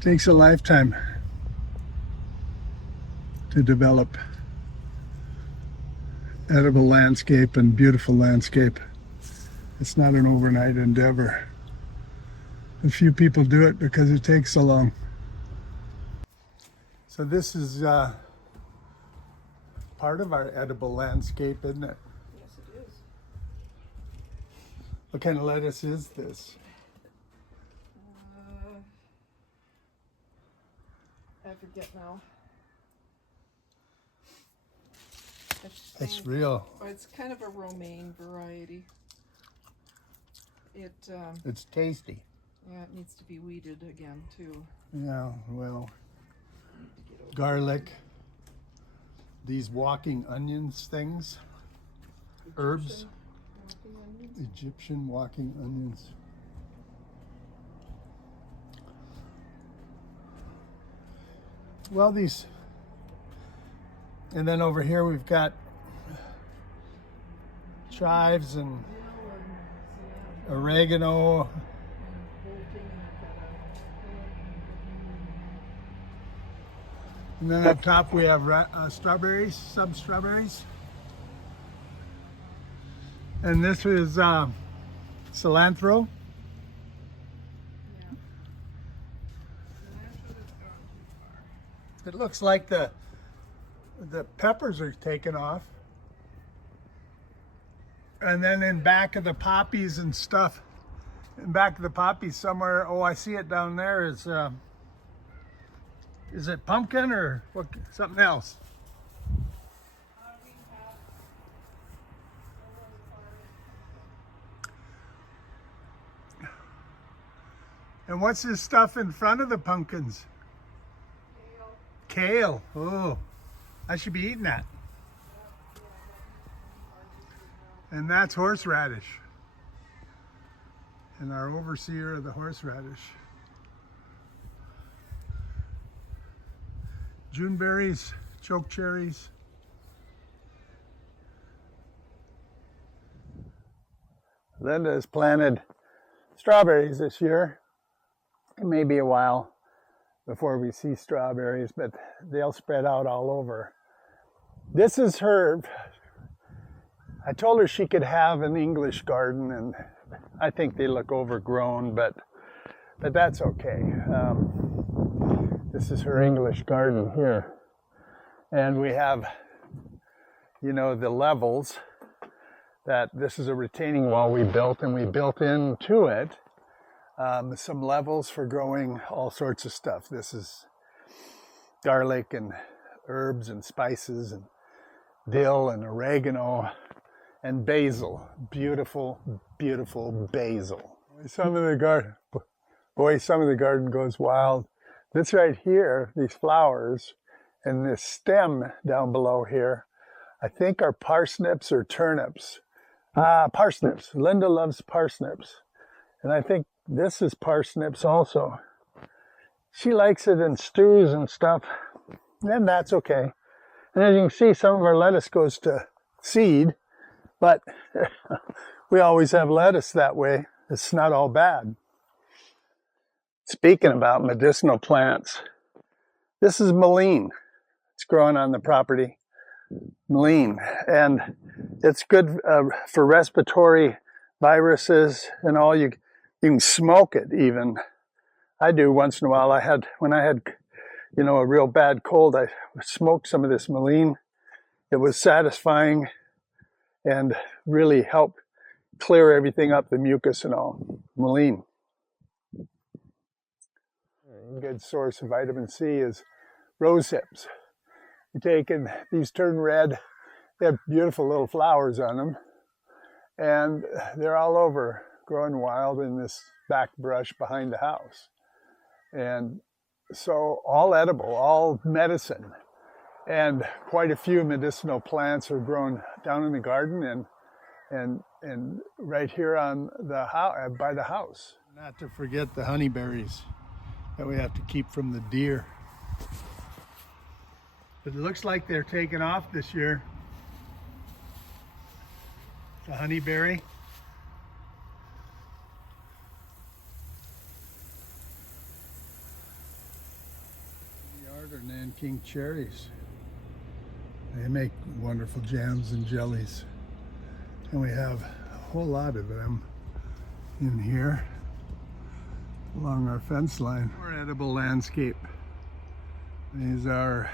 Takes a lifetime to develop edible landscape and beautiful landscape. It's not an overnight endeavor. A few people do it because it takes so long. So this is part of our edible landscape, isn't it? Yes, it is. What kind of lettuce is this? I forget now. It's real. It's kind of a romaine variety. It's tasty. Yeah, it needs to be weeded again too. Yeah, well, garlic, these walking onions things, herbs, Egyptian walking onions. Well, these, and then over here we've got chives and oregano. And then up top we have strawberries, some strawberries. And this is cilantro. It looks like the peppers are taken off. And then in back of the poppies and stuff, in back of the poppies somewhere, oh, I see it down there, is it pumpkin or what, something else? And what's this stuff in front of the pumpkins? Kale. Oh, I should be eating that. And that's horseradish. And our overseer of the horseradish. Juneberries, choke cherries. Linda has planted strawberries this year. It may be a while before we see strawberries, but they'll spread out all over. This is her. I told her she could have an English garden, and I think they look overgrown, but that's okay. This is her English garden here. And we have, you know, the levels that this is a retaining wall we built, and we built into it some levels for growing all sorts of stuff. This is garlic and herbs and spices and dill and oregano and basil. Beautiful, beautiful basil. Some of the garden goes wild. This right here, these flowers and this stem down below here, I think are parsnips or turnips. Parsnips. Linda loves parsnips. And I think this is parsnips also. She likes it in stews and stuff, and that's okay. And as you can see, some of our lettuce goes to seed, but we always have lettuce that way. It's not all bad. Speaking about medicinal plants, this is mullein. It's growing on the property. Mullein, and it's good for respiratory viruses and all. You can smoke it even. I do once in a while. When I had, you know, a real bad cold, I smoked some of this mullein. It was satisfying and really helped clear everything up, the mucus and all. Mullein. A good source of vitamin C is rose hips. You take and these turn red. They have beautiful little flowers on them, and they're all over, growing wild in this back brush behind the house. And so all edible, all medicine, and quite a few medicinal plants are grown down in the garden and right here on the house, by the house. Not to forget the honeyberries that we have to keep from the deer. But it looks like they're taking off this year. The honeyberry. Are Nanking cherries. They make wonderful jams and jellies. And we have a whole lot of them in here along our fence line. More edible landscape. These are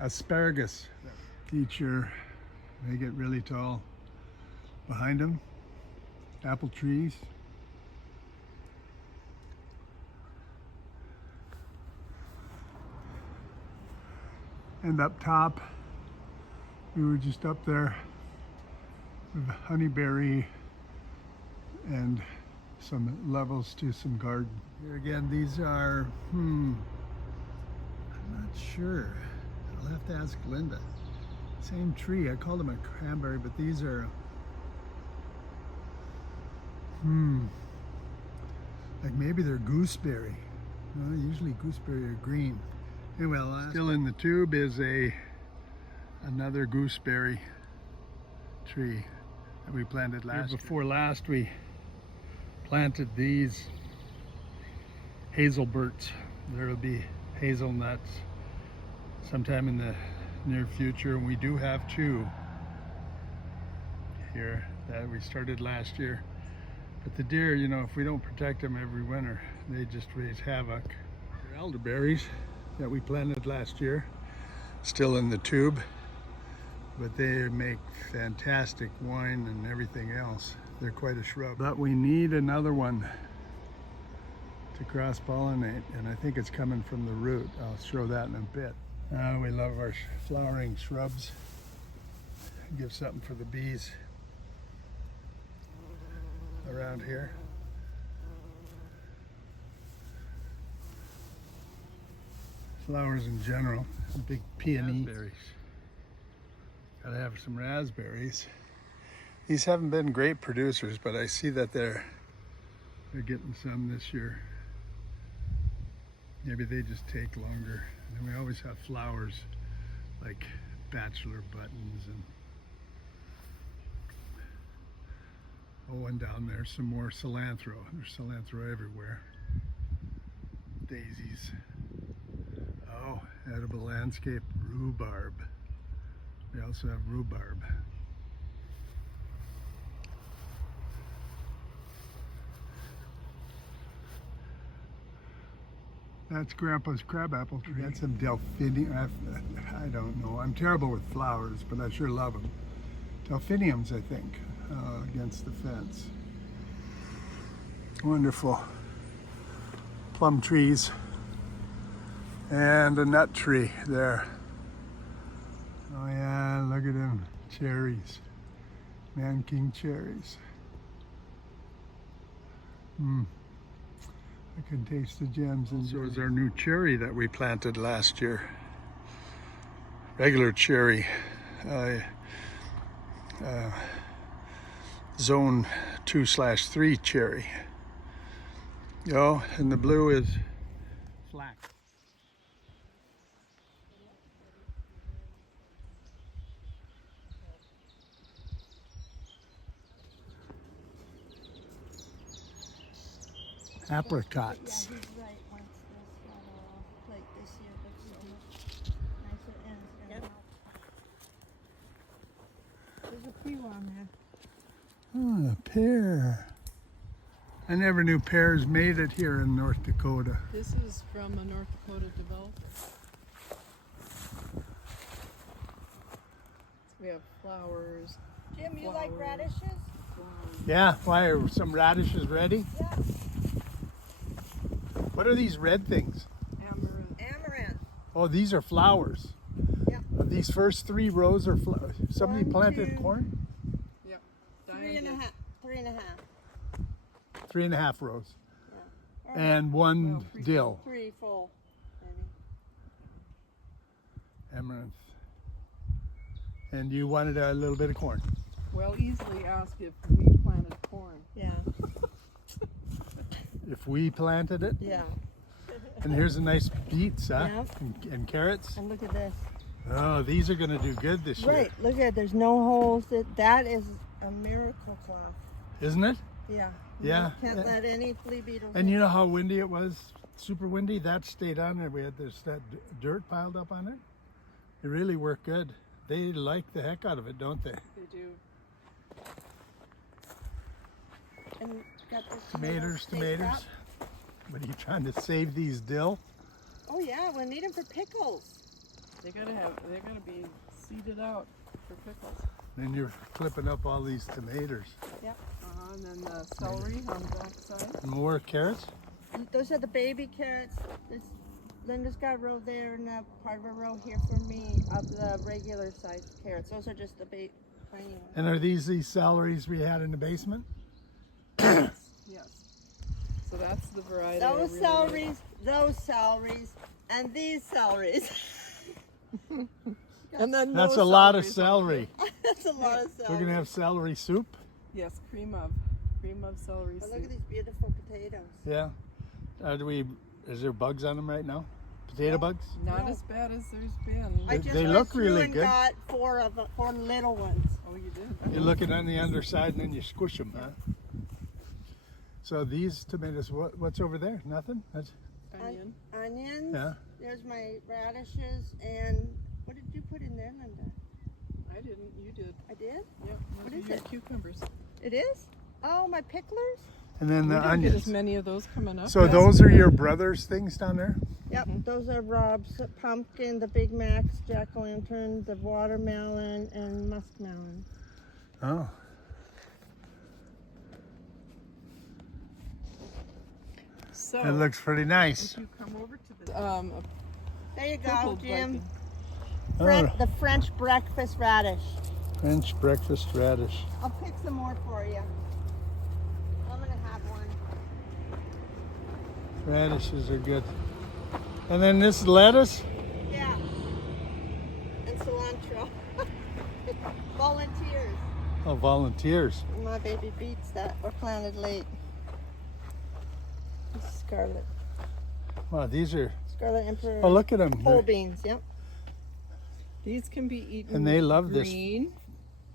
asparagus. Feature, they get really tall. Behind them, apple trees. And up top, we were just up there with honeyberry and some levels to some garden. Here again, these are, I'm not sure. I'll have to ask Linda. Same tree, I called them a cranberry, but these are, like maybe they're gooseberry. No, usually gooseberry are green. Anyway, still in the tube is another gooseberry tree that we planted last year. Before last, we planted these hazelberts. There will be hazelnuts sometime in the near future, and we do have 2 here that we started last year. But the deer, you know, if we don't protect them every winter, they just raise havoc. They're elderberries that we planted last year, still in the tube, but they make fantastic wine and everything else. They're quite a shrub. But we need another one to cross-pollinate, and I think it's coming from the root. I'll show that in a bit. We love our flowering shrubs. Give something for the bees around here. Flowers in general, big peony. Raspberries. Gotta have some raspberries. These haven't been great producers, but I see that they're getting some this year. Maybe they just take longer. And we always have flowers like bachelor buttons and down there some more cilantro. There's cilantro everywhere. Daisies. Oh, edible landscape rhubarb. We also have rhubarb. That's Grandpa's crabapple tree. That's some delphinium. I don't know. I'm terrible with flowers, but I sure love them. Delphiniums, I think, against the fence. Wonderful. Plum trees. And a nut tree there. Oh yeah, look at them. Cherries. Nanking cherries. I can taste the gems. And so is our new cherry that we planted last year. Regular cherry. Zone 2/3 cherry. Oh, and the blue is flax. Apricots. Yeah, he's right. Once this got off, like this year, but so much nicer ends. There's a few on there. Oh, a pear. I never knew pears made it here in North Dakota. This is from a North Dakota developer. We have flowers. Jim, you like radishes? Yeah, why are some radishes ready? Yeah. What are these red things? Amaranth. Amaranth. Oh, these are flowers. Yeah. These first 3 rows are flowers. Somebody 1, planted 2, corn? Yep. 3.5. 3.5. 3.5 rows. Yeah. And 1 Well, 3 dill. 3 full. Maybe. Amaranth. And you wanted a little bit of corn. Well, easily ask if we planted corn. Yeah. If we planted it. Yeah. And here's a nice beets, huh? Yeah. And carrots. And look at this. Oh, these are going to do good this year. Right. Look at it. There's no holes. That is a miracle cloth. Isn't it? Yeah. Yeah. You can't let any flea beetles. And you know how windy it was super windy, that stayed on there. We had that dirt piled up on it. It really worked good. They like the heck out of it, don't they? They do. And got the Tomatoes. staked up. What are you trying to save these dill? Oh yeah, we'll need them for pickles. They're gonna be seeded out for pickles. Then you're clipping up all these tomatoes. Yep. And then the celery on the back side. More carrots? Those are the baby carrots. Linda's got a row there and a part of a row here for me of the regular sized carrots. Those are just the tiny ones. And are these celeries we had in the basement? Yes. So that's the variety. I Those really like. celeries, and these celeries. And then That's no a lot of celeries on celery. That's a lot of celery. We're gonna have celery soup. it. Yes, cream of celery But soup. look at these beautiful potatoes. Yeah. Is there bugs on them right now? Potato bugs? Not No. as bad as there's been. I They just look went through really and good. got four little ones. Oh, you did? You look it on the underside and then you squish them, huh? So these tomatoes, what's over there? Nothing? That's, Onion. Onions. yeah. There's my radishes, and what did you put in there, Linda? I didn't. You did. I did? Yep. What Those is are your it? cucumbers. It is? Oh, my picklers? And then We the don't get as onions. many of those coming up. So Yes. those are your brother's things down there? Yep, those are Rob's pumpkin, the Big Macs, jack-o'-lantern, the watermelon, and muskmelon. Oh. So It looks pretty nice. if you come over to the There you go, purple Jim. Viking. Oh, The French breakfast radish. French breakfast radish. I'll pick some more for you. I'm gonna have one. Radishes are good. And then this lettuce? Yeah. And cilantro. Volunteers. Oh, volunteers. My baby beets that were planted late. Scarlet. Wow, these are, Scarlet Emperor. oh, look at them. Whole beans, yep. These can be eaten And they love this green,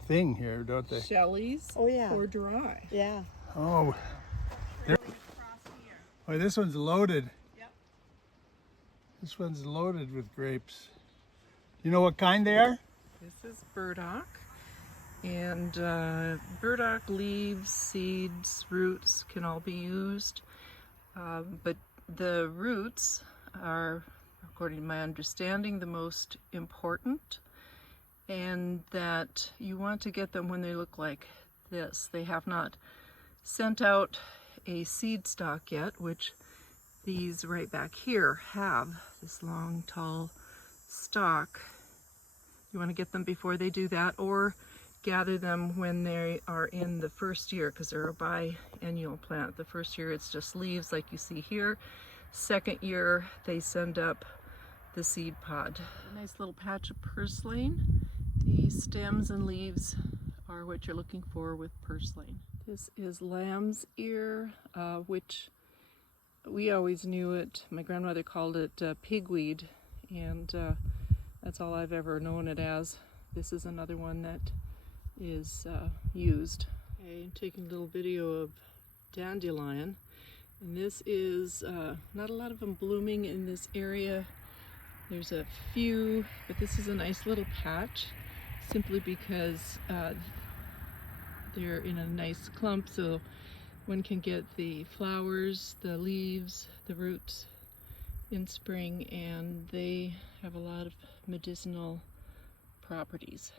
thing here, don't they? shellies, Oh yeah. or dry. Yeah. Oh, boy, this one's loaded. Yep. This one's loaded with grapes. You know what kind they are? This is burdock. And burdock leaves, seeds, roots can all be used. But the roots are, according to my understanding, the most important. And that you want to get them when they look like this. They have not sent out a seed stalk yet, which these right back here have, this long, tall stalk. You want to get them before they do that, or gather them when they are in the first year, because they're a biennial plant. The first year it's just leaves like you see here. Second year they send up the seed pod. A nice little patch of purslane. The stems and leaves are what you're looking for with purslane. This is lamb's ear, which we always knew it. My grandmother called it pigweed, and that's all I've ever known it as. This is another one that is used. Okay, I'm taking a little video of dandelion, and this is not a lot of them blooming in this area. There's a few, but this is a nice little patch, simply because they're in a nice clump, so one can get the flowers, the leaves, the roots in spring, and they have a lot of medicinal properties.